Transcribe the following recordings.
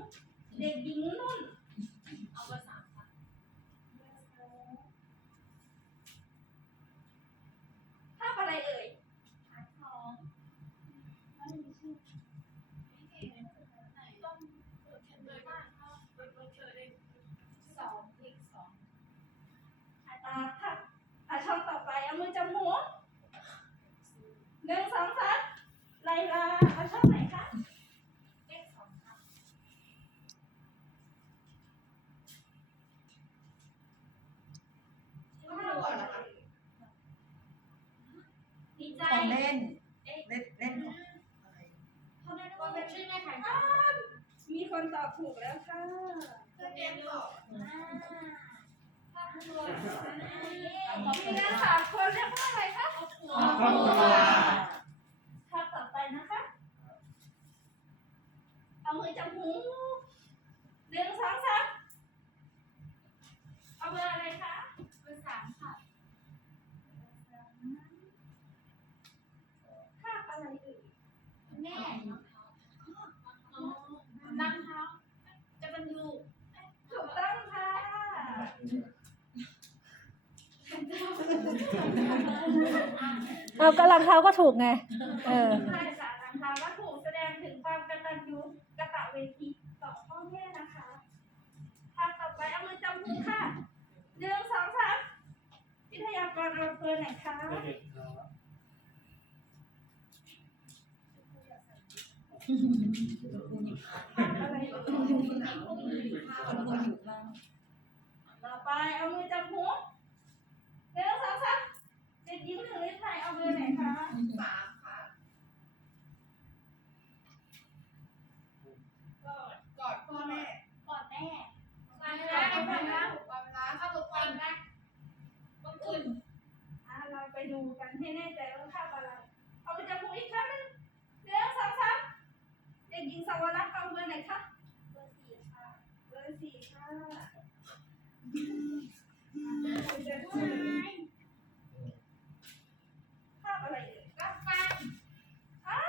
อืมเด็กหญิงนุ่น เอาเบอร์สามค่ะ ภาพอะไรเอ่ย ทักทอง ไม่มีชื่อ ไม่เก่งไหนต้องเปิดเทนเลยบ้างเขาเปิดเปิดเทอเลยสองเลขสอง อะตาค่ะอะช่องต่อไป เอามือจับหูหนึ่งสองสามไลลาเอาช่องไหนคะ เลขสองค่ะ ภาพอะไรดีใจ ของเล่น เล่นเล่นของอะไรเขาได้ว่าเป็นชื่อแม่ใครอ้าวมีคนตอบถูกแล้วค่ะเพื่อนเรียนสองอ่าครอบครัวมีกันสามคนเรียกว่าอะไรคะครอบครัว ครอบครัว ภาพต่อไปนะคะ เอามือจับหูหนึ่งสองสามเอาเบอร์อะไรคะ เบอร์สามค่ะ ภาพอะไรเอ่ย แม่น้องเท้าน้ำเท้าจะบรรยู ถูกต้องค่ะ เอากำลังเท้าก็ถูกไง เออใช่ค่ะหลังคาวัตถุแสดงถึงความกตัญญูกตเวทีต่อพ่อแม่นะคะภาพต่อไปเอามือจับหูค่ะหนึ่งสองสามวิทยากรเอาเบอร์ไหนคะอะไรเอ่ยคนคนอยู่บ้างต่อไปเอามือจับหูหนึ่งสองสามเด็กหญิงหนึ่งฤทัยเอาเบอร์ไหนคะ สามค่ะกอดกอดพ่อแม่กอดแม่กอดแม่กอดแม่กอดแม่เข้าตัวกอดแม่เมื่อคืน อะเราไป ดูกันให้แน่ใจว่าภาพอะไร เอามือจับหูอีกครั้งหนึงหนึ่งสองสามเด็กหญิงสาวรักษ์เอาเบอร์ไหนคะเบอร์สี่ค่ะเบอร์สี่ค่ะภาพอะไรเอ่ยรับฟังอ่า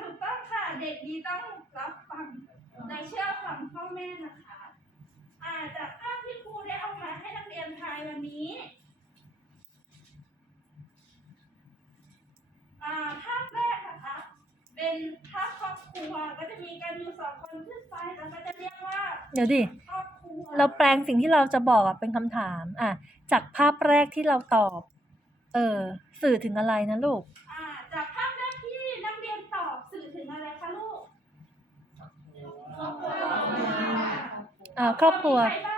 ถูกต้องค่ะ เด็กดีต้องรับฟังและเชื่อฟังพ่อแม่นะคะ อ่าจากภาพที่ครูได้เอามาให้นักเรียนทายวันนี้ อ่าภาพแรกนะคะเป็นภาพครอบครัวก็จะมีกันอยู่สองคนขึ้นไปแล้วก็จะเรียกว่าเดี๋ยวดิ ครอบครัวเราแปลงสิ่งที่เราจะบอกอะเป็นคำถาม อะ จากภาพแรกที่เราตอบ เออ สื่อถึงอะไรนะลูก อ่าจากภาพแรกที่นักเรียนตอบสื่อถึงอะไรคะลูกครอบครัวอ่าครอบครัว มีใครบ้าง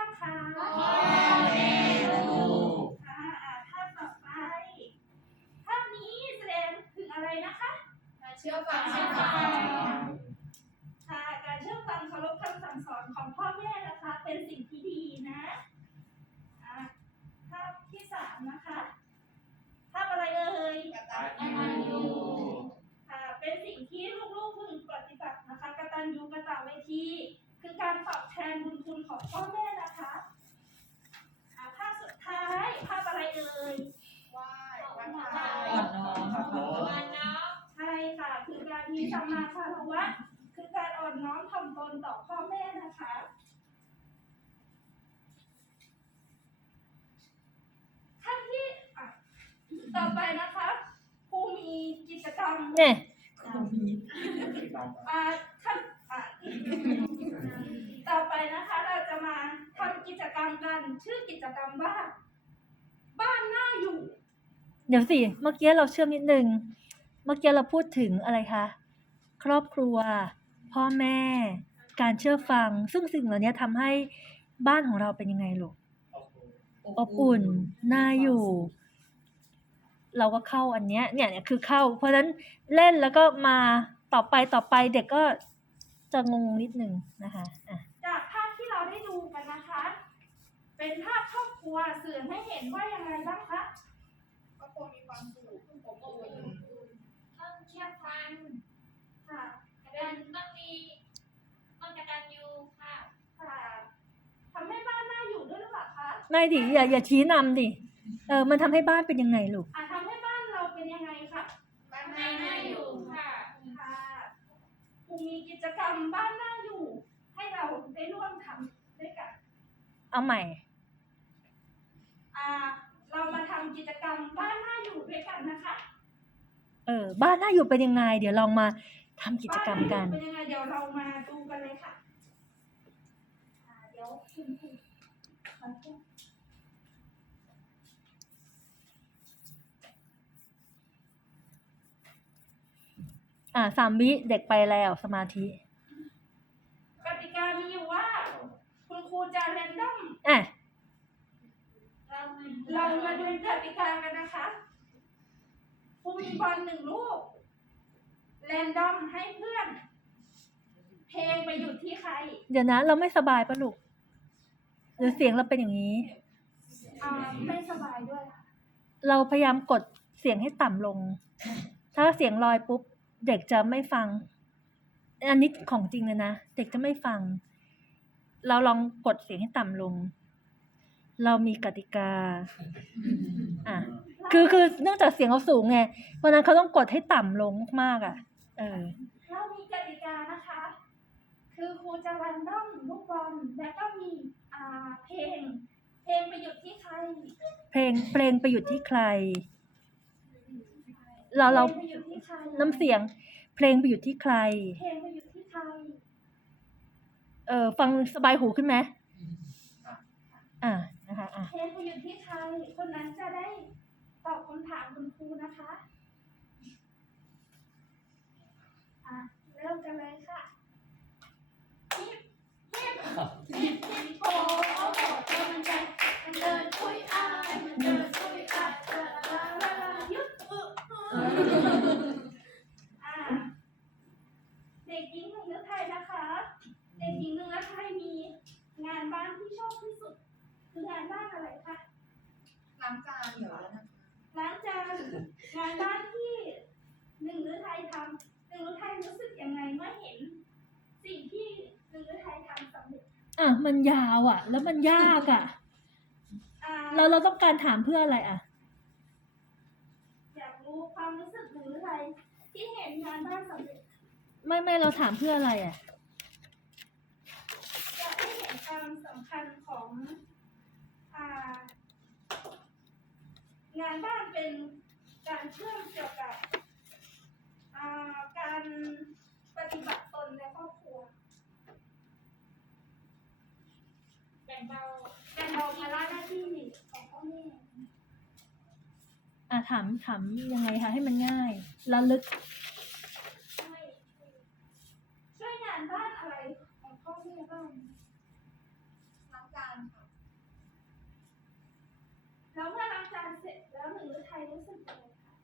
เชื่อฟังเชื่อฟังค่ะการเชื่อฟังเคารพคำสั่งสอนของพ่อแม่นะคะ เป็นสิ่งที่ดีนะอ่าภาพที่สามนะคะภาพอะไรเอ่ยกตัญญูค่ะเป็นสิ่งที่ลูกๆพึงปฏิบัตินะคะกตัญญูกตเวทีคือการตอบแทนบุญคุณของพ่อแม่นะคะอ่าภาพสุดท้ายภาพอะไรเอ่ยไหว้วันอ่ทาก่อนนอนครับน้อง วันเนาะ ใช่ค่ะ คือการมีสัมมาคารวะ คือการอ่อนน้อมถ่อมตนต่อพ่อแม่นะคะขั้นที่อะต่อไปนะคะครูมีกิจกรรม เนี่ย อ่าขั้นอ่าต่อไปนะคะ เราจะมาทำกิจกรรมกัน ชื่อกิจกรรมว่า บ้านน่าอยู่ เดี๋ยวสิ เมื่อกี้เราเชื่อมนิดนึง เมื่อกี้เราพูดถึงอะไรคะ ครอบครัว พ่อแม่ การเชื่อฟัง ซึ่งสิ่งเหล่านี้ทำให้บ้านของเราเป็นยังไงลูก อบอุ่น น่าอยู่ เราก็เข้าอันเนี้ย เนี่ยเนี่ยคือเข้า เพราะฉะนั้นเล่นแล้วก็มาต่อไปต่อไปเด็กก็จะงงนิดนึงนะคะอะจากภาพที่เราได้ดูกันนะคะ เป็นภาพครอบครัวสื่อให้เห็นว่ายังไงบ้างคะก็ควรมีความสุขอบอุ่นต้องเชื่อฟังค่ะกระดันต้องมีต้องกระดันยูค่ะค่ะทำให้บ้านน่าอยู่ด้วยหรือเปล่าคะไม่ดิอย่าอย่าชี้นำดิเออมันทำให้บ้านเป็นยังไงลูกอะทำให้บ้านเราเป็นยังไงคะๆบ้านไม่น่าน่าออยู่ยู่ค่ะค่ะครูมีกิจกรรมบ้านน่าอยู่ ให้เราได้ร่วมทำด้วยกัน เอาใหม่อ่า เรามาทำกิจกรรมบ้านน่าอยู่ด้วยกันนะคะ เออ บ้านน่าอยู่เป็นยังไง เดี๋ยวลองมาทำกิจกรรมกัน บ้าาอยู่เป็นยังไงเดี๋ยวเรามาดูกันเลยค่ะอ่าเดี๋ยวคุณครูขอแค่อ่าสามวิเด็กไปแล้วสมาธิ กติกามีอยู่ว่า คุณครูจะเรนดอม อะ เรามา เรามาดูกติกากันนะคะครูมีบอลหนึ่งลูกเรนดอมให้เพื่อน เพลงไปอยู่ที่ใคร เดี๋ยวนะ เราไม่สบายปะลูกหรือเสียงเราเป็นอย่างนี้ อ่าไม่สบายด้วยค่ะเราพยายามกดเสียงให้ต่ำลง ถ้าเสียงลอยปุ๊บ เด็กจะไม่ฟัง อันนี้ของจริงเลยนะ เด็กจะไม่ฟัง เราลองกดเสียงให้ต่ำลง เรามีกติกา อะ คือคือเนื่องจากเสียงเขาสูงไง เพราะฉะนั้นเขาต้องกดให้ต่ำลงมากๆอะ เออ เรามีกติกานะคะ คือครูจะรันดอมลูกบอลแล้วก็มีอ่าเพลง เพลงไปหยุดที่ใครเพลงเพลงไปหยุดที่ใคร เราเราพลงไปหยุดที่ใครน้ำเสียง เพลงไปหยุดที่ใคร เพลงไปหยุดที่ใครเออฟังสบายหูขึ้นไหมอ่านะคะอะเพลงไปหยุดที่ใคร คนนั้นจะได้ตอบคำถามคุณครูนะคะอะเริ่มกันเลยค่ะ เดินคุยอายมันเดินคุยอายลาลาลาลายุบอึอึอะเด็กหญิงหนึ่งฤทัยนะคะ เด็กหญิงหนึ่งฤทัยมีงานบ้านที่ชอบที่สุด คืองานบ้านอะไรคะล้างจานเหรอล้างจานงานบ้านที่หนึ่งฤทัยทำหนึ่งฤทัยรู้สึกยังไงเมื่อเห็น สิ่งที่หนึ่งฤทัยทำสำเร็จ อะมันยาวอะ แล้วมันยากอะ อ่าเราเราต้องการถามเพื่ออะไรอะ อยากรู้ความรู้สึกหนึ่งฤทัยที่เห็นงานบ้านสำเร็จไม่ไม่เราถามเพื่ออะไรอะ อยากให้เห็นความสำคัญของอ่างานบ้านเป็นการเชื่อมเกี่ยวกับอ่าการปฏิบัติตนในครอบครัว แบ่งเบาการเบาภาระหน้าที่ของพ่อแม่อะถามถามยังไงคะให้มันง่ายระลึกช่วยช่วยงานบ้านอะไรของพ่อแม่บ้างล้างจานค่ะแล้วเมื่อล้างจานเสร็จแล้วหนึ่งฤทัยรู้สึกยังไงคะ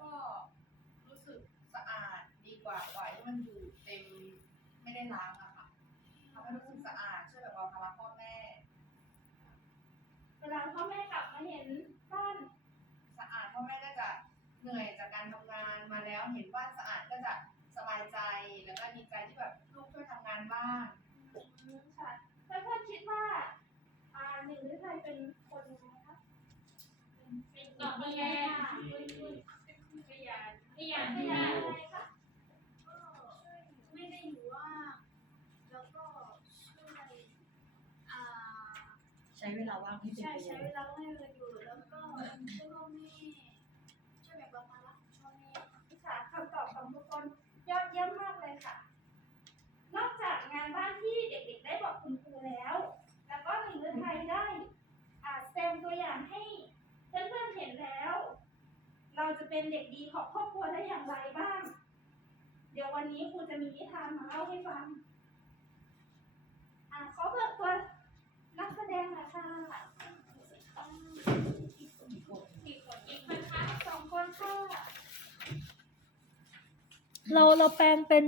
ก็รู้สึกสะอาดดีกว่าปล่อยให้มันอยู่เต็มไม่ได้ล้างอะค่ะทำให้รู้สึกสะอาดช่วยแบ่งเบาภาระพ่อแม่ เวลาพ่อแม่กลับมาเห็นบ้านสะอาดพ่อแม่ก็จะเหนื่อยจากการทำงานมาแล้วเห็นบ้านสะอาดก็จะสบายใจแล้วก็ดีใจที่แบบลูกช่วยทำงานบ้านอืมค่ะเพื่อนๆคิดว่าอ่าหนึ่งฤทัยเป็นคนยังไงคะเป็นเกาะพยานพยานพยานพพยายาน อะไรคะ ไม่ได้อยู่ว่างแล้วก็ช่วยอ่า ใช้เวลาว่างให้เป็นใช่ประโยใช้ชเวน์ลาให้เราอยู่แล้วก็ช่วยพ่อแม่ช่วยแบ่งเบาภาระของพ่อแม่ค่ะคำตอบของทุกคนยอดเยี่ยมมากเลยค่ะ นอกจากงานบ้านที่เด็กๆ ได้บอกคุณครูแล้ว แล้วก็หนึ่งฤทัยได้อ่าแสดงตัวอย่างให้เพื่อนๆเห็นแล้ว เราจะเป็นเด็กดีของครอบครัวได้อย่างไรบ้าง เดี๋ยววันนี้ครูจะมีนิทานมาเล่าให้ฟัง เราเราแปลงเป็น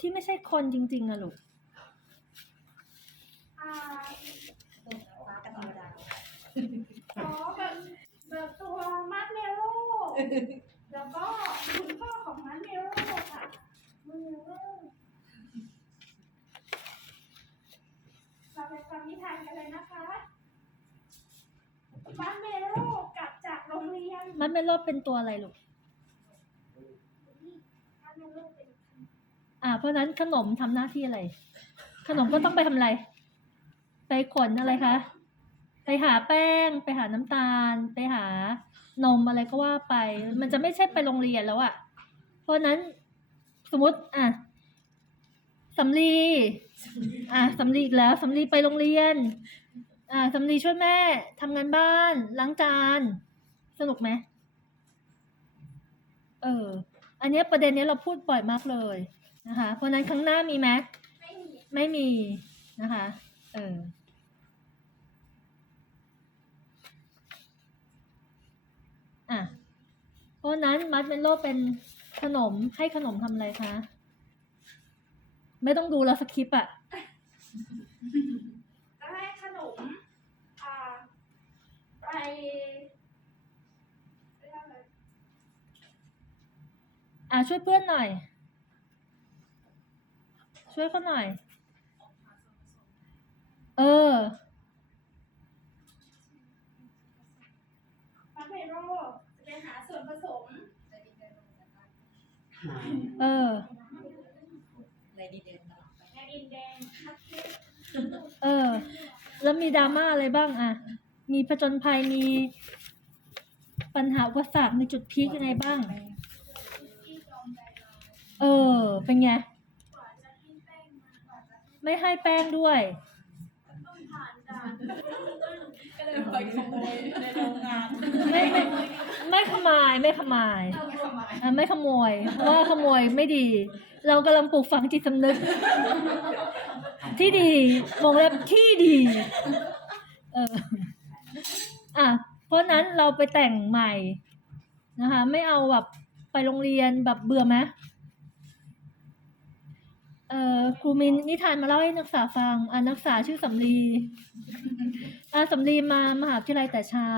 ที่ไม่ใช่คนจริง ๆอะลูกอ่าฟ้ากับธรรมดาขอแบบแบบตัวมัดเมโลแล้วก็คุณพ่อของมัดเมโลค่ะมือเมโลเราไปฟังนิทานกันเลยนะคะมัดเมโลกลับจากโรงเรียน มันไม่รอบเป็นตัวอะไรลูก มัดเมโลเป็น อ่า เพราะนั้นขนมทำหน้าที่อะไร ขนมก็ต้องไปทำอะไร ไปขนอะไรคะ ไปหาแป้ง ไปหาน้ำตาล ไปหานมอะไรก็ว่าไป มันจะไม่ใช่ไปโรงเรียนแล้วอะเพราะฉะนั้นสมมติอะสำลีอะสำลีอีกแล้วสำลีไปโรงเรียน อ่าสำลีช่วยแม่ทำงานบ้านล้างจาน สนุกไหมเออ อันนี้ประเด็นนี้เราพูดบ่อยมากเลยนะคะ เพราะนั้นครั้งหน้ามีไหมไม่มีไม่มีนะคะ เอออะเพราะนั้นมัดเมลโลเป็นขนมให้ขนมทำอะไรคะ ไม่ต้องดูแล้วสคริปต์อะก็ให้ขนมอ่าไปเรียกอะไร อะช่วยเพื่อนหน่อย ช่วยเขาหน่อย เออมัดเมโลจะไปหาส่วนผสม เออ ในดีเด่นตลอดไปในดินแดงคัดเลือกเออ แล้วมีดราม่าอะไรบ้างอะ มีผจญภัยมีปัญหาอุปสรรคมีจุดพีคยังไงบ้าง เราเออ เป็นไงกว่าจะให้แป้งมากว่าจะให้ไม่ให้แป้งด้วยต้องผ่านด่านก็เลยไปขโมยในโรงงานไม่ไม่ไม่ขมายไม่ขมายไม่ทำไมอะไม่ขโมย เพราะว่าขโมยไม่ดี เรากำลังปลูกฝังจิตสำนึก ที่ดีวงเล็บที่ดี เอออะเพราะนั้นเราไปแต่งใหม่นะคะ ไม่เอาแบบไปโรงเรียนแบบเบื่อไหม เอ่อครูมินนิทานมาเล่าให้นักศึกษาฟังอะนักศึกษาชื่อสำลีอะสำลีมามหาวิทยาลัยแต่เช้า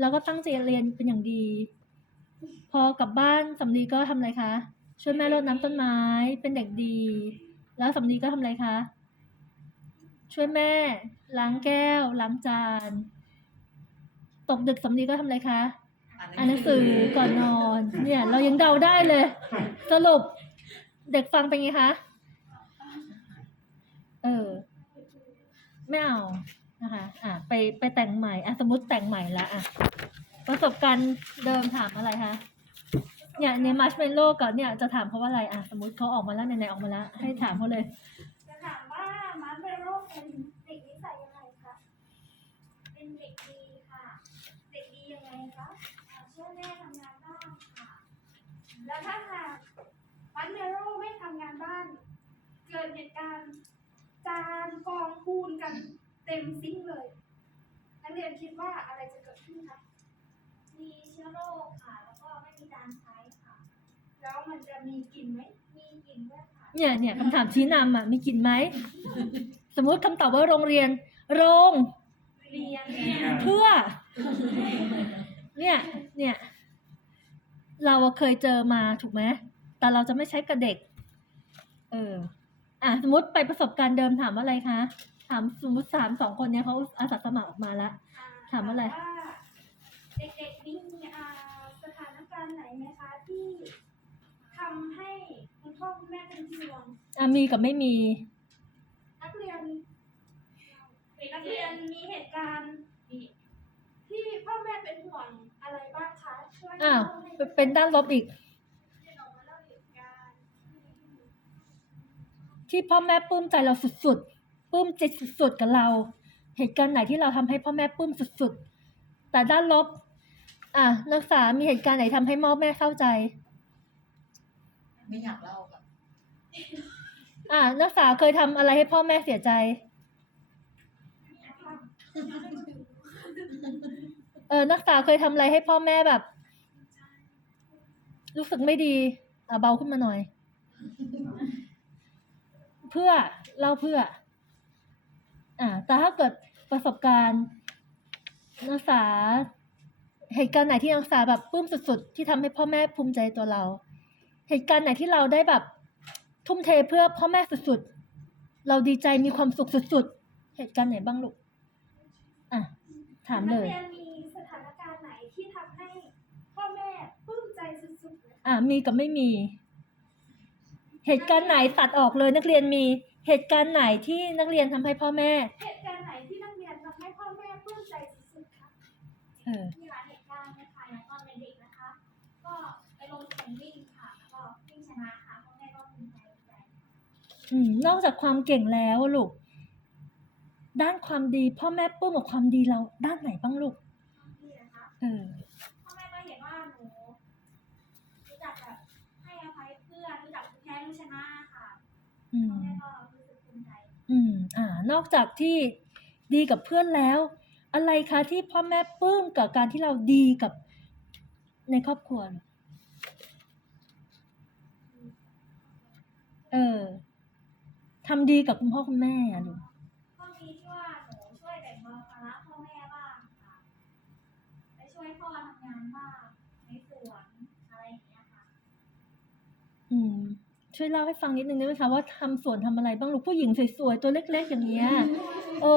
แล้วก็ตั้งใจเรียนเป็นอย่างดี พอกลับบ้านสำลีก็ทำอะไรคะช่วยแม่รดน้ำต้นไม้เป็นเด็กดี แล้วสำลีก็ทำอะไรคะ ช่วยแม่ล้างแก้ว ล้างจาน ตกดึกสำลีก็ทำอะไรคะอ่านหนังสือก่อนนอน เนี่ย เรายังเดาได้เลย สรุป เด็กฟังเป็นไงคะ เออ ไม่เอา นะคะ อะ ไป ไปแต่งใหม่ อะ สมมติแต่งใหม่ละอะ ประสบการณ์เดิมถามอะไรคะ เนี่ยในมัชเมลโล่ก่อนเนี่ยจะถามเขาว่าอะไร อะ สมมติเขาออกมาแล้วไหนๆออกมาแล้ว ให้ถามเขาเลย จะถามว่ามัดเมโล่เป็นเด็กนิสัยยังไงคะ เป็นเด็กดีค่ะ เด็กดียังไงคะอ่าช่วยแม่ทำงานบ้านค่ะ แล้วถ้าหากมัดเมโลไม่ทำงานบ้าน เกิดเหตุการณ์จานกองพูนกันเต็มซิงค์เลยนักเรียนคิดว่าอะไรจะเกิดขึ้นคะมีเชื้อโรคค่ะ แล้วก็ไม่มีการใช้ค่ะ แล้วมันจะมีกลิ่นไหมมีกลิ่นด้วยค่ะ เนี่ยเนี่ยคำถามชี้นำอะมีกลิ่นไหม สมมุติคำตอบว่าโรงเรียน โรง เรียนเพื่อ เนี่ยเนี่ย เราอะเคยเจอมาถูกไหม แต่เราจะไม่ใช้กับเด็ก เออ อะสมมติไปประสบการณ์เดิมถามว่าอะไรคะ ถามสมมติสามสองคนเนี้ยเขาอาสาสมัครออกมาแล้วถามอะไร ว่าเด็กๆมีอ่าสถานการณ์ไหนไหมคะที่ทำให้คุณพ่อคุณแม่เป็นห่วงอะมีกับไม่มี นักเรียนนักเรียนมีเหตุการณ์ที่พ่อแม่เป็นห่วงอะไรบ้างคะช่วยอ้าว เล่าให้เป็นเป็นด้านลบอีก ที่พ่อแม่ปลื้มใจเราสุดๆปลื้มใจสุดๆกับเรา เหตุการณ์ไหนที่เราทำให้พ่อแม่ปลื้มสุดๆ แต่ด้านลบ อะนักศึกษามีเหตุการณ์ไหนทำให้พ่อแม่เศร้าใจ ไม่อยากเล่าค่ะอะนักศึกษาเคยทำอะไรให้พ่อแม่เสียใจ เออนักศึกษาเคยทำอะไรให้พ่อแม่แบบ รู้สึกไม่ดีอะเบาขึ้นมาหน่อยเพื่อเล่าเพื่อ อ่า แต่ถ้าเกิดประสบการณ์นักศึกษาเหตุการณ์ไหนที่นักศึกษาแบบปลื้มสุด ๆ ที่ทำให้พ่อแม่ภูมิใจตัวเรา เหตุการณ์ไหนที่เราได้แบบทุ่มเทเพื่อพ่อแม่สุด ๆ เราดีใจมีความสุขสุด ๆ เหตุการณ์ไหนบ้างลูก อะ ถามเลยนักเรียนมีสถานการณ์ไหนที่ทำให้พ่อแม่ปลื้มใจสุดๆไหมอะมีกับไม่มี เหตุการณ์ไหนตัดออกเลยนักเรียนมี เหตุการณ์ไหนที่นักเรียนทำให้พ่อแม่ เหตุการณ์ไหนที่นักเรียนทำให้พ่อแม่ปลื้มใจสุดๆคะเออมีหลายเหตุการณ์นะคะอย่างตอนเป็นเด็กนะคะ ก็ไปลงแข่งวิ่งค่ะแล้วก็วิ่งชนะค่ะพ่อแม่ก็ภูมิใจดีใจอืมนอกจากความเก่งแล้วลูก ด้านความดี พ่อแม่ปลื้มกับความดีเราด้านไหนบ้างลูกนี่นะคะเออ อืพ่อมแม่ก็รู้สึกภูมิใจอืม อ่า นอกจากที่ดีกับเพื่อนแล้ว อะไรคะที่พ่อแม่ปลื้มกับการที่เราดีกับในครอบครัวลูกเออทำดีกับคุณพ่อคุณแม่อะลูกก็มีที่ว่าหนูช่วยแบ่งเบาภาระพ่อแม่บ้างค่ะไปช่วยพ่อทำงานบ้างในสวนอะไรอย่างเงี้ยค่ะ อืม ช่วยเล่าให้ฟังนิดนึงได้ไหมคะว่าทำสวนทำอะไรบ้างลูกผู้หญิงสวยๆตัวเล็ก ๆ อย่างเงี้ยโอ้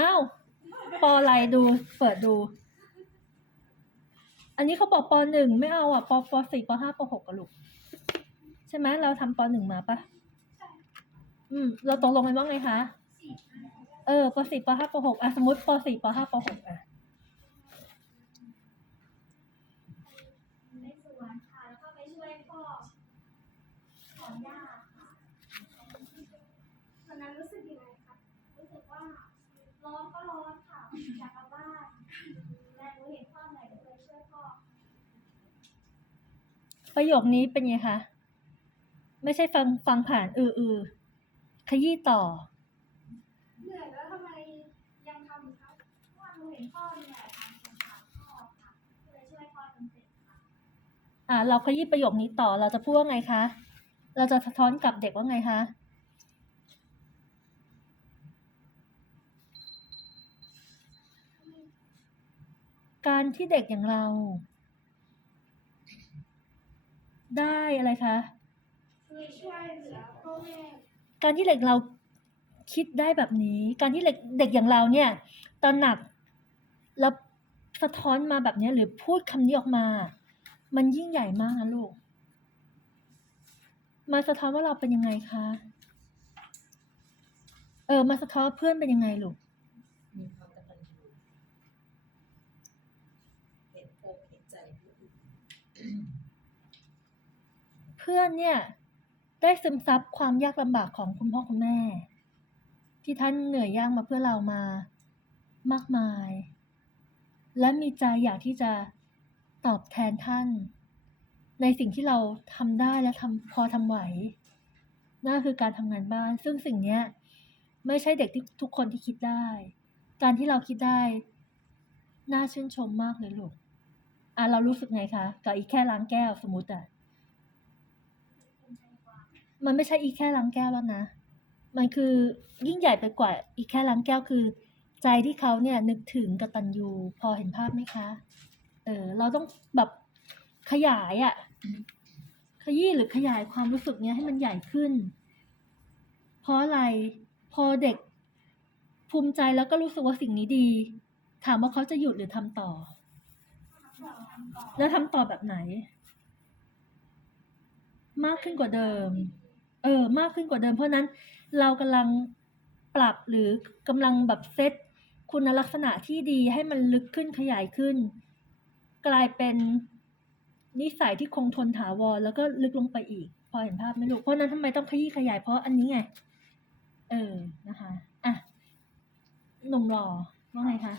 อ้าวปออะไรดู เปิดดู อันนี้เขาบอกปหนึ่งไม่เอาอะปปสี่ปห้าปหกอะลูกใช่ไหมเราทำปหนึ่งมาปะอืม เราตกลงกันว่าไงคะ เออปสี่ปห้าปหกอะสมมติปสี่ปห้าปหกอะ ในสวนค่ะ แล้วก็ไปช่วยพ่อถอนหญ้าค่ะ วันนั้นรู้สึกยังไงคะ รู้สึกว่าร้อนก็ร้อนค่ะอยากกลับบ้านแต่หนูเห็นพ่อเหนื่อยหนูเลยช่วยพ่อ ประโยคนี้เป็นไงคะ ไม่ใช่ฟังฟังผ่าน อืออือขยี้ต่อ เหนื่อยแล้วทำไมยังทำคะเพราะว่าหนูเห็นพ่อเหนื่อยค่ะสงสารพ่อค่ะก็เลยช่วยพ่อจนเสร็จค่ะอ่า เราขยี้ประโยคนี้ต่อ เราจะพูดว่าไงคะ เราจะสะท้อนกลับเด็กว่าไงคะ การที่เด็กอย่างเรา ได้อะไรคะคือช่วยเหลือพ่อแม่การที่เด็กเราคิดได้แบบนี้ การที่เด็กเด็กอย่างเราเนี่ยตระหนักแล้วสะท้อนมาแบบเนี้ยหรือพูดคำนี้ออกมา มันยิ่งใหญ่มากนะลูก มาสะท้อนว่าเราเป็นยังไงคะ เออ มาสะท้อนว่าเพื่อนเป็นยังไงลูก เห็นอกเห็นใจผู้อื่นเพื่อนเนี่ยได้ซึมซับความยากลำบากของคุณพ่อคุณแม่ ที่ท่านเหนื่อยยากมาเพื่อเรามามากมาย และมีใจอยากที่จะตอบแทนท่าน ในสิ่งที่เราทำได้และทำพอทำไหวนั่นคือการทำงานบ้าน ซึ่งสิ่งเนี้ยไม่ใช่เด็กที่ทุกคนที่คิดได้ การที่เราคิดได้ น่าชื่นชมมากเลยลูกอะเรารู้สึกไงคะกับอีกแค่ล้างแก้วสมมติอะ มันไม่ใช่อีแค่ล้างแก้วแล้วนะ มันคือยิ่งใหญ่ไปกว่าอีแค่ล้างแก้วคือ ใจที่เขาเนี่ยนึกถึงกตัญญูพอเห็นภาพไหมคะ เออเราต้องแบบขยายอะ่ะ ขยี้หรือขยายความรู้สึกเนี้ยให้มันใหญ่ขึ้น เพราะอะไร พอเด็กภูมิใจแล้วก็รู้สึกว่าสิ่งนี้ดี ถามว่าเขาจะหยุดหรือทำต่อ แล้วทำต่อแบบไหน มากขึ้นกว่าเดิม เออมากขึ้นกว่าเดิม เพราะนั้นเรากำลังปรับหรือกำลังแบบเซตคุณลักษณะที่ดีให้มันลึกขึ้นขยายขึ้น กลายเป็นนิสัยที่คงทนถาวรแล้วก็ลึกลงไปอีก พอเห็นภาพไหมลูกเพราะฉะนั้นทำไมต้องขยี้ขยายเพราะอันนี้ไง เออนะคะอะหนุ่มหล่อว่าไงคะ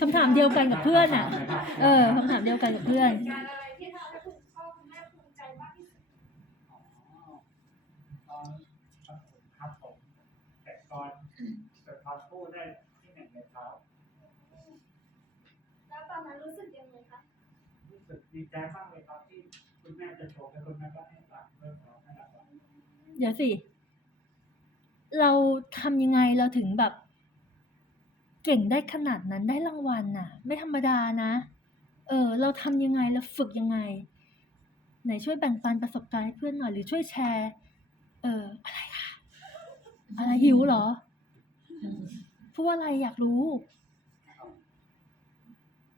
คำถามเดียวกันกับเพื่อนอะ เออคำถามเดียวกันกับเพื่อน การอะไรที่ทำให้คุณพ่อคุณแม่ภูมิใจมากที่สุด อ๋อตอนประถมครับผม แต่ตอนแต่ตอนพูดได้ที่หนึ่งเลยครับ แล้วตอนนั้นรู้สึกยังไงคะ รู้สึกดีใจมากเลยครับที่คุณแม่จะโชว์และคุณแม่ก็ให้ฝากเรื่องของให้เราฟังเดี๋ยวสิ เราทำยังไงเราถึงแบบ เก่งได้ขนาดนั้นได้รางวัลน่ะ ไม่ธรรมดานะ เออ เราทำยังไงเราฝึกยังไง ไหนช่วยแบ่งปันประสบการณ์ให้เพื่อนหน่อยหรือช่วยแชร์ เอออะไรคะ อะไรหิวเหรอพูดว่าอะไรอยากรู้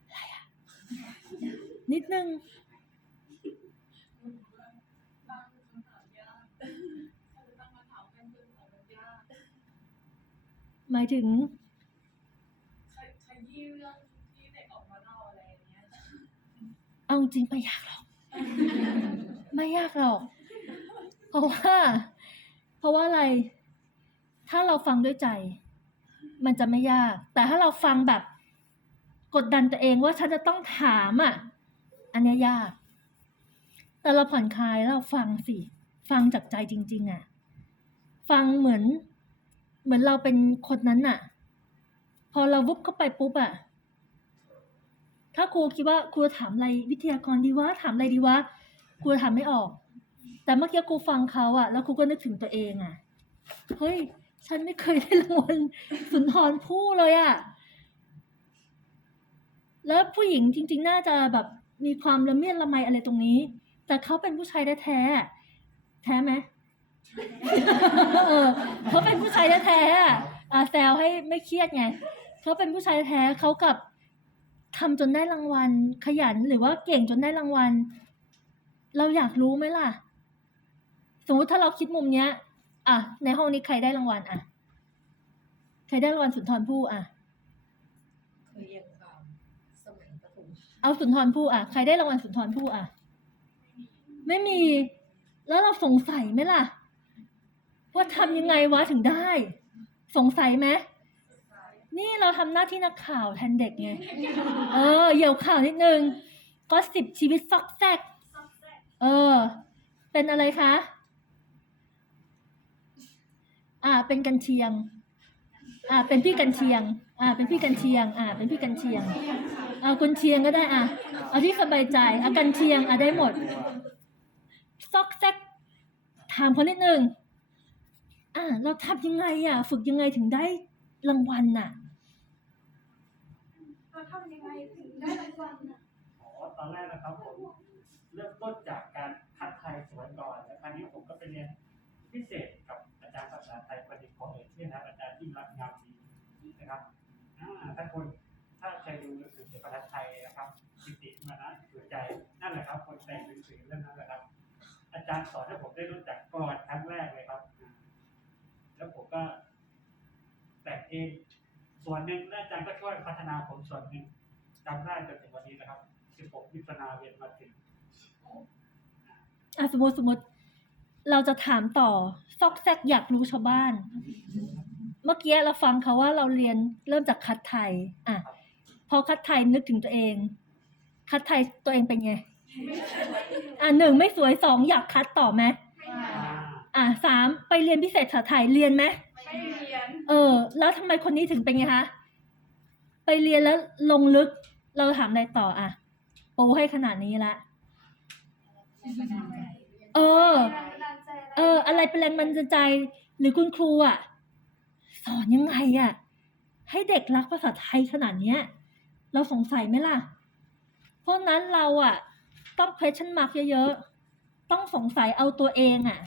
อะไรอะนิดนึงหมายถึงเอาจริงไม่ยากหรอก ไม่ยากหรอก เพราะว่า เพราะว่าอะไร ถ้าเราฟังด้วยใจ มันจะไม่ยาก แต่ถ้าเราฟังแบบกดดันตัวเองว่าฉันจะต้องถามอะ อันนี้ยาก แต่เราผ่อนคลายเราฟังสิ ฟังจากใจจริง ๆ อะ ฟังเหมือน เหมือนเราเป็นคนนั้นอะ พอเราวุบเข้าไปปุ๊บอะ ถ้าครูคิดว่าครูจะถามอะไรวิทยากรดีวะถามอะไรดีวะครูถามไม่ออก แต่เมื่อกี้ครูฟังเขาอะแล้วครูก็นึกถึงตัวเองอะ เฮ้ย ฉันไม่เคยได้รางวัลสุนทรภู่เลยอะแล้วผู้หญิงจริง ๆ น่าจะแบบมีความละเมียดละไมอะไรตรงนี้ แต่เขาเป็นผู้ชายแท้แท้ไหมเขาเป็นผู้ชายแท้ๆอะอะแซวให้ไม่เครียดไงเขาเป็นผู้ชายแท้เขากับทำจนได้รางวัล ขยันหรือว่าเก่งจนได้รางวัล เราอยากรู้ไหมล่ะ สมมติถ้าเราคิดมุมเนี้ย อะ ในห้องนี้ใครได้รางวัลอะ ใครได้รางวัลสุนทรภู่อะ เคยเรียนข่าวสมัยประถมเอาสุนทรภู่อะ ใครได้รางวัลสุนทรภู่อะ ไม่มี แล้วเราสงสัยไหมล่ะ ว่าทำยังไงวะถึงได้ สงสัยไหมนี่เราทำหน้าที่นักข่าวแทนเด็กไง เออ เหยี่ยวข่าวนิดนึง ก็สิบชีวิตซอกแซก เออ เป็นอะไรคะ อ่า เป็นกันเชียง อ่า เป็นพี่กันเชียง อ่า เป็นพี่กันเชียง อ่า เป็นพี่กันเชียงอ่ากุนเชียงก็ได้อะเอาที่สบายใจเอากันเชียงอะได้หมด ซอกแซกถามเขานิดนึงอ่า เราทำยังไงอะ ฝึกยังไงถึงได้รางวัลน่ะเราทำยังไงถึงได้รางวัลน่ะอ๋อตอนแรกนะครับผมเริ่มต้นจากการคัดไทยสวนก่อนแล้วคราวนี้ผมก็ไปเรียนพิเศษกับอา จารย์ภาษาไทยประดิษฐ์ของเอกชื่อนะครับอาจารย์ที่รักงามดีนะครับอ่าถ้าคนถ้าใครดูหนังสือเกี่ยภาษาไทยนะครับปิติมานะถือใจนั่นแหละครับ คนแต่งหนังสือเรื่องนั้นแหละครับ อาจารย์สอนให้ผมได้รู้จักก่อนครั้งแรกเลยครับ แล้วผมก็แต่งเองส่วนหนึ่งอาจารย์ก็ช่วยพัฒนาผมส่วนหนึ่งจำได้จนถึงวันนี้นะครับ 16มิถุนาเวียนมาถึงอะสมมติสมมติ เราจะถามต่อ ซอกแซกอยากรู้ชาวบ้าน เมื่อกี้เราฟังเขาว่าเราเรียนเริ่มจากคัดไทย อะ พอคัดไทยนึกถึงตัวเอง คัดไทยตัวเองเป็นไง อะหนึ่งไม่สวยสองอยากคัดต่อไหมอะสามไปเรียนพิเศษภาษาไทยเรียนไหมไม่เรียน เออ แล้วทำไมคนนี้ถึงเป็นไงคะ ไปเรียนแล้วลงลึก เราถามอะไรต่ออะปูให้ขนาดนี้ละ เออ แรงบันดาลใจ อะไรเอออะไรเป็นแรงบันดาลใจ หรือคุณครูอะ สอนยังไงอะ ให้เด็กรักภาษาไทยขนาดเนี้ย เราสงสัยไหมล่ะ เพราะนั้นเราอะ ต้อง question mark เยอะๆ ต้องสงสัยเอาตัวเองอะ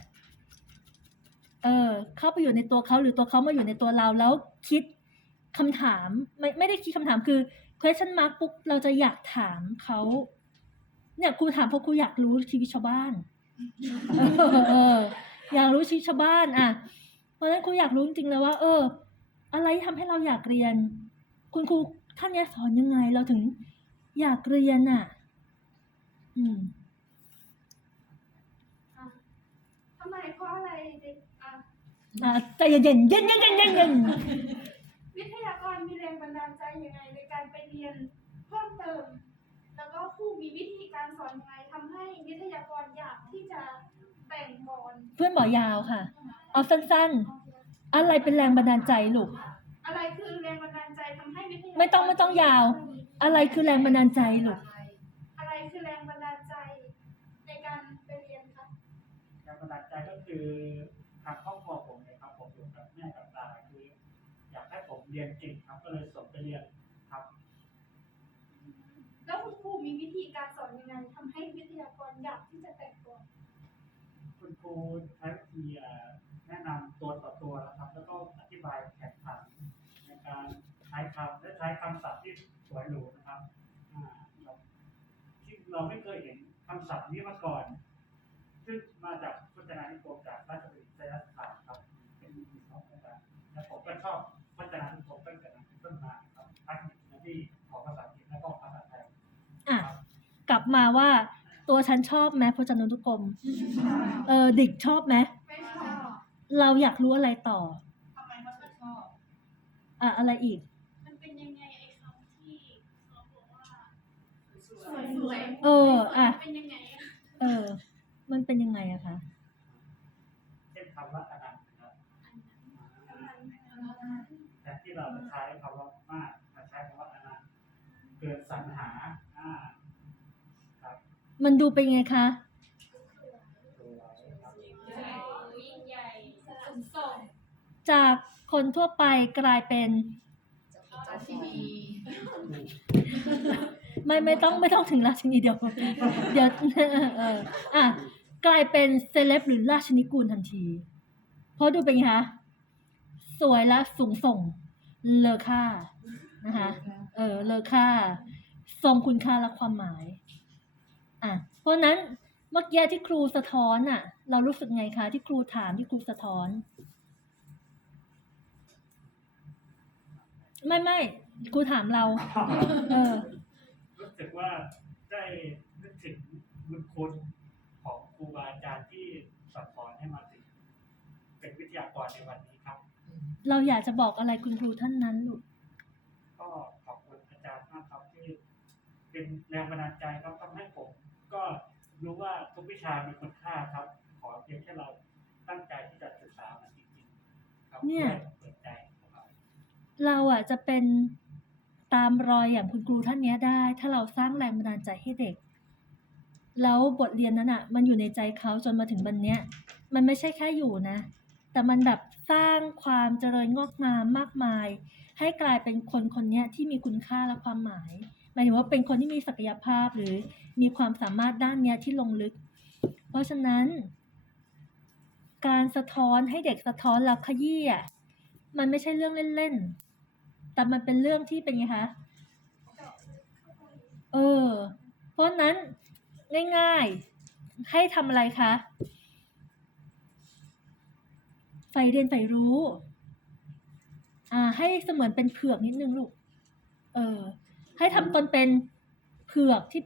เออ เข้าไปอยู่ในตัวเขาหรือตัวเขามาอยู่ในตัวเราแล้วคิดคำถามไม่ไม่ได้คิดคำถามคือ question mark ปุ๊บเราจะอยากถามเขาเนี่ยครูถามเพราะครูอยากรู้ชีวิตชาวบ้าน เออ อออยากรู้ชีวิตชาวบ้านอะ เพราะฉะนั้นครูอยากรู้จริงๆเลยว่า เออ อะไรทำให้เราอยากเรียน คุณครูท่านเนี้ยสอนยังไงเราถึงอยากเรียนอะ อืมทำไมเพราะอะไรเด็กอะอะใจเย็นๆเย็นเย็นเย็นเย็นเย็นเย็นวิทยากรมีแรงบันดาลใจยังไงในการไปเรียนเพิ่มเติม แล้วก็ครูมีวิธีการสอนยังไงทำให้วิทยากรอยากที่จะแบ่งบอล เพื่อนบอกยาวค่ะ เอาสั้นๆ อะไรเป็นแรงบันดาลใจลูก อะไรคือแรงบันดาลใจทำให้วิทยากรไม่ต้องไม่ต้องยาว อะไรคือแรงบันดาลใจลูก อะไรคือแรงบันดาลใจในการไปเรียนคะแรงบันดาลใจก็คือทางครอบครัวผมเลยครับผมอยู่กับแม่กับตาคือ อยากให้ผมเรียนเก่งครับก็เลยส่งไปเรียนครับ แล้วคุณครูมีวิธีการสอนยังไงทำให้วิทยากรอยากที่จะแต่งตัว คุณค รูใช้วิธีแนะนำตัวต่อตัวนะครับ แล้วก็อธิบายแผนผังในการใช้คำและใช้คำศัพท์ที่สวยหรูนะครับอ่าครับที่เราไม่เคยเห็นคำศัพท์นี้มาก่อน ซึ่งมาจากพจนานุกรมจากราชบัณฑิตยสถานครับ เป็นมีของอาจารย์และผมก็ชอบพจนานุกรมตั้งแต่นั้นเป็นต้นมาครับทั้งในที่ของภาษาอังกฤษและก็ภาษาไทยอะกลับมาว่า ตัวฉันชอบไหมพจนานุกรมเออดิกชอบไหมไม่ชอบเราอยากรู้อะไรต่อทำไมเขาถึงชอบ อะอะไรอีก มันเป็นยังไงไอ้คำที่เขาบอกว่าสสววยยสวยเอออะเป็นยังไงอะเออ มันเป็นยังไงอะคะ เช่นคำว่าอนันต์นะครับแต่ที่เราจะใช้คำว่ามากมาใช้คำว่าอนันต์เกินสรรหาอ่าครับ มันดูเป็นไงคะสวยครับยิ่งใหญ่สูงส่งจากคนทั่วไปกลายเป็นจากทีวีไม่ไม่ต้องไม่ต้องถึงราชินีเดียวเดี๋ยวเอออะกลายเป็นเซเลบหรือราชนิกูลทันที เพราะดูเป็นไงคะสวยและสูงส่ง เลอค่านะคะเออเลอค่าทรงคุณค่าและความหมาย อะเพราะฉะนั้นเมื่อกี้ที่ครูสะท้อนอะ เรารู้สึกไงคะที่ครูถามที่ครูสะท้อน ไม่ไม่ครูถามเรา เออรู้สึกว่าได้นึกถึงบุญคุณของครูบาอาจารย์ที่สอนสอนให้มาถึงเป็นวิทยากรในวันนี้ครับ เราอยากจะบอกอะไรคุณครูท่านนั้นลูกก็ขอบคุณอาจารย์มากครับที่เป็นแรงบันดาลใจครับทำให้ผม ก็รู้ว่าทุกวิชามีคุณค่าครับ ขอเพียงแค่เราตั้งใจที่จะศึกษามันจริงๆครับเนี่ย เปิดใจของเราเราอะจะเป็นตามรอยอย่างคุณครูท่านเนี้ยได้ ถ้าเราสร้างแรงบันดาลใจให้เด็ก แล้วบทเรียนนั้นอะ มันอยู่ในใจเขาจนมาถึงวันเนี้ย มันไม่ใช่แค่อยู่นะ แต่มันแบบสร้างความเจริญงอกงามมากมาย ให้กลายเป็นคนคนเนี้ยที่มีคุณค่าและความหมาย หมายถึงว่าเป็นคนที่มีศักยภาพหรือมีความสามารถด้านเนี้ยที่ลงลึก เพราะฉะนั้น การสะท้อนให้เด็กสะท้อนแล้วขยี้อะมันไม่ใช่เรื่องเล่นๆ แต่มันเป็นเรื่องที่เป็นไงคะ เออ เพราะนั้นง่ายๆ ให้ทำอะไรคะใฝ่เรียนใฝ่รู้ อ่า ให้เสมือนเป็นเผือกนิดนึงลูก เออ ให้ทำตนเป็นเผือกที่ไป